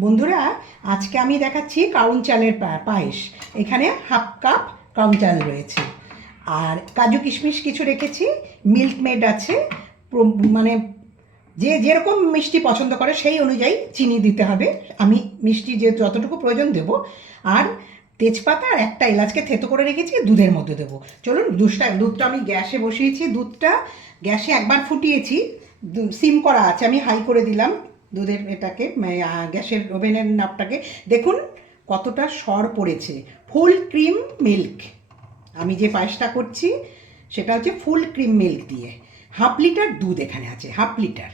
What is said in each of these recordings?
বন্ধুরা, আজকে আমি দেখাচ্ছি কাউন চালের পায়েস। এখানে হাফ কাপ কাউন চাল রয়েছে। আর কাজু কিশমিশ কিছু রেখেছি মিল্ক মেড আছে। মানে যে যেরকম মিষ্টি পছন্দ করে সেই অনুযায়ী চিনি দিতে হবে। আমি মিষ্টি যে যতটুকু প্রয়োজন দেব। আর তেজপাতা আর একটা এলাচকে থেতো করে রেখেছি, দুধের মধ্যে দেবো। চলুন, দুধটা দুধটা আমি গ্যাসে বসিয়েছি। দুধটা গ্যাসে একবার ফুটিয়েছি। সিম করা আছে, আমি হাই করে দিলাম। দুধের এটাকে মানে, গ্যাসের ওভেনের নাপটাকে। দেখুন কতটা সর পড়েছে। Full cream milk. আমি যে পায়েসটা করছি সেটা হচ্ছে ফুল ক্রিম মিল্ক দিয়ে। হাফ লিটার দুধ এখানে আছে হাফ লিটার।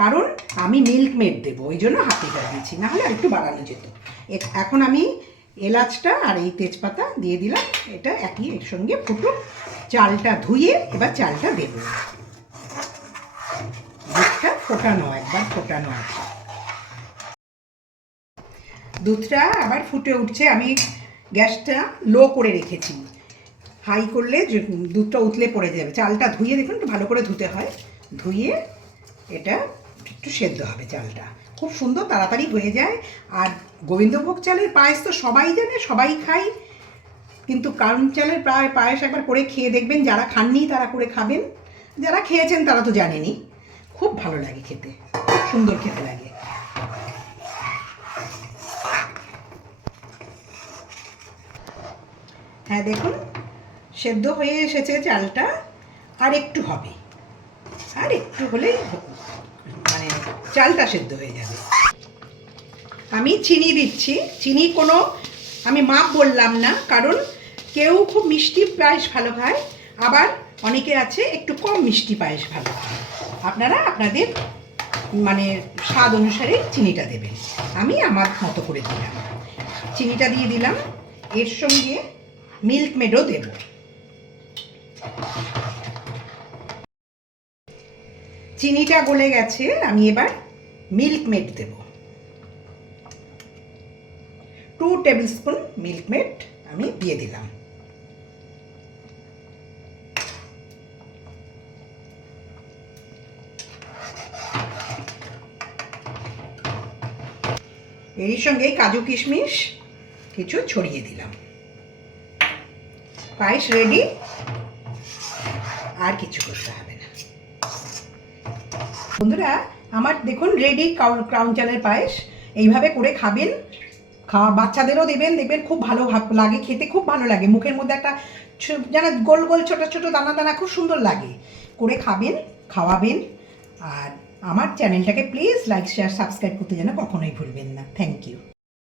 কারণ আমি মিল্ক মেড দেবো ওই জন্য হাফ লিটার দিয়েছি। নাহলে আর একটু বাড়ানো যেত। এখন আমি এলাচটা আর এই তেজপাতা দিয়ে দিলাম। এটা একই সঙ্গে ফুটুক। চালটা ধুয়ে এবার চালটা দেবো। ফোটানো একবার ফোটানো আছে। দুধটা আবার ফুটে উঠছে, আমি গ্যাসটা লো করে রেখেছি। হাই করলে দুধটা উতলে পড়ে যাবে, চালটা ধুয়ে দেখুন একটু ভালো করে ধুতে হয়। ধুয়ে এটা একটু সেদ্ধ হবে চালটা। খুব সুন্দর, তাড়াতাড়ি হয়ে যায়। আর গোবিন্দভোগ চালের পায়েস তো সবাই জানে, সবাই খায়। কিন্তু কারণ চালের প্রায় পায়েস একবার করে খেয়ে দেখবেন, যারা খাননি তারা করে খাবেন। যারা খেয়েছেন তারা তো জানেনই। খুব ভালো লাগে খেতে। সুন্দর খেতে লাগে। হ্যাঁ দেখুন, সেদ্ধ হয়ে এসেছে চালটা। আর একটু হবে। আর একটু হলেই মানে চালটা সেদ্ধ হয়ে যাবে। আমি চিনি দিচ্ছি। চিনি কোনো, আমি মাপ বললাম না, কারণ কেউ খুব মিষ্টি পায়েস ভালো খায়। আবার অনেকে আছে একটু কম মিষ্টি পায়েস ভালো খায়। আপনারা আপনাদের মানে স্বাদ অনুসারে চিনিটা দেবেন। আমি আমার মতো করে দিলাম। চিনিটা দিয়ে দিলাম। এর সঙ্গে মিল্ক মেডও দেব। চিনিটা গলে গেছে, আমি এবার মিল্ক মেড দেব। Two tablespoon Milkmaid আমি দিয়ে দিলাম। এরই সঙ্গে কাজু কিশমিশ কিছু ছড়িয়ে দিলাম। পায়েস রেডি আর কিছু করতে হবে না। বন্ধুরা, আমার দেখুন রেডি ক্রাউন চালের পায়েস। এইভাবে করে খাবেন। খাওয়া বাচ্চাদেরও দেবেন দেখবেন খুব ভালো লাগে, খেতে খুব ভালো লাগে। মুখের মধ্যে একটা যেন গোল গোল ছোটো ছোটো দানা দানা খুব সুন্দর লাগে। করে খাবেন, খাওয়াবেন, আর আমার চ্যানেলটাকে প্লিজ লাইক শেয়ার সাবস্ক্রাইব করতে যেন কখনোই ভুলবেন না। Thank you